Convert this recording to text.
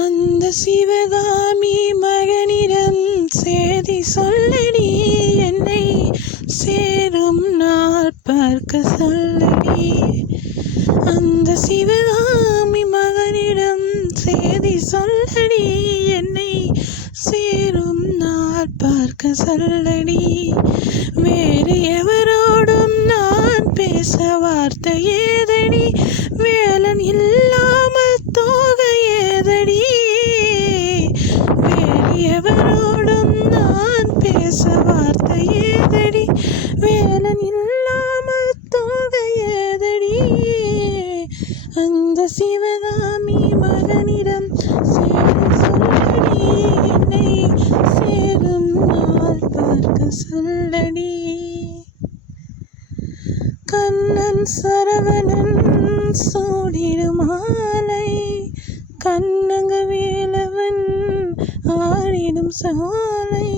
அந்த சிவகாமி மகனிடம் சேதி சொல்லடி, என்னை சேரும் நாள் பார்க்க சொல்லடி. அந்த சிவகாமி மகனிடம் சேதி சொல்லடி, என்னை சேரும் நாள் பார்க்க சொல்லடி. வேறு எவரோடும் நான் பேச வார்த்தை ஏதடி, வேலன் இல்லாமல் தோகை ஏதடி. வேறு எவரோடும் நான் பேச வார்த்தை ஏதடி, வேலன் இல்லாமல் தோகை ஏதடி. அந்த சிவகாமி மகனிடம் சேதி சொல்லடி, என்னை சேரும் நாள் பார்க்க சொல்லடி. கண்ணன் சரவணன் சூடிடும் மாலை, கண்ணங்க வேலவன் ஆடிடும் சாலை.